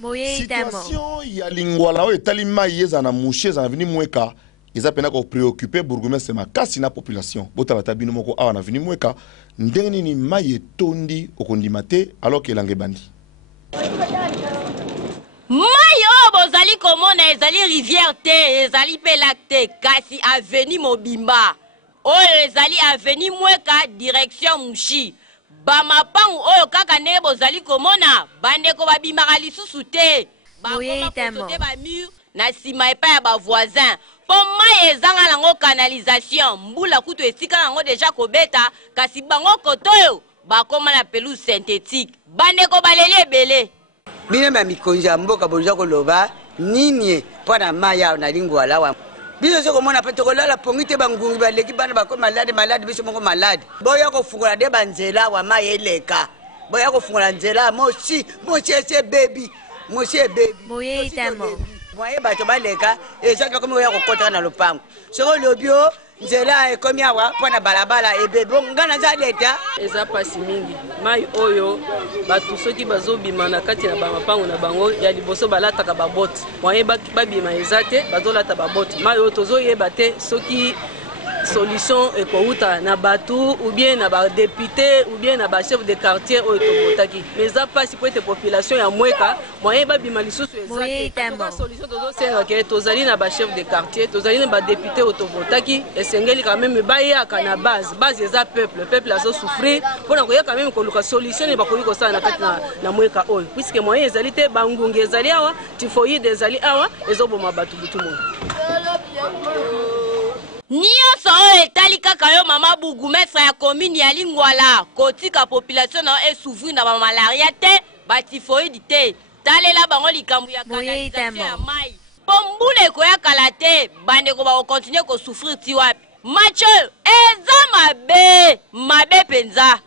Situation ya lingwala o etali mai ezana mouche ezana vini mweka eza pena ko préoccuper bourgmestre makasi na population botala tabino moko awa na vini mweka ndenge nini mai etondi okondima te alors que elange bandi mai oyo bozali komona ezali rivière te ezali pe lac te kasi aveni mobimba oyo ezali aveni mweka direction mushi bamapangu oyo kaka ndenge bozali komona bandeko babimaka lisusu te bakomakosote bamur na nsima epai ya bavoisin mpo mai ezanga nango canalisation mbula kutu esika nango deja kobeta kasi bango koto oyo bakoma na pelouse synthétique bandeko baleli ebele bino ma mikonzi ya mboka boza koloba nini mpo na mai awo na lingwala wa biso soko mona pe tokolala pongi te bangungi baleki bana bako malade biso moko malade boya kofungola de banzela wa mai eleka boya kofungola nzela mosi ese baby moye itamo moye bato baleka ezaka komi oya kokota na lopango soko lobio nzela ekomi awa mpona balabala ebebe ngana za leta eza pasi mingi mai oyo bato soki bazobima na kati na bamapango na bango ya liboso balataka babote moye babima eza te bazolata babote mai oyo tozoyeba te soki solution ekouta na bato ou bien na ba député ou bien na ba chef de quartier oyo tobotaki mais eza pasi po ete population ya mweka moyen babima lisusu eza solution tozosenga ke tozali na ba chef de quartier tozali na ba député oyo tobotaki esengeli quand même bayaka na base eza peuple azosouffrir mpona koyaka même koluka solution ne bakoki kosala na kati na mweka oyo puisque moyen ezali te bangungi ezali awa tifoide ezali awa ezoboma bato butu moyo nyonso oyo etali kaka yo mama bourgmestre ya commune ya lingwala kotika population na esouffrir na bamalaria te batifoidi te talela bango likambo ya canalisation ya mai mpo mbula ekoyakala te bandeko bakokontinue kosouffrir ti wapi match oyo eza mabe mpenza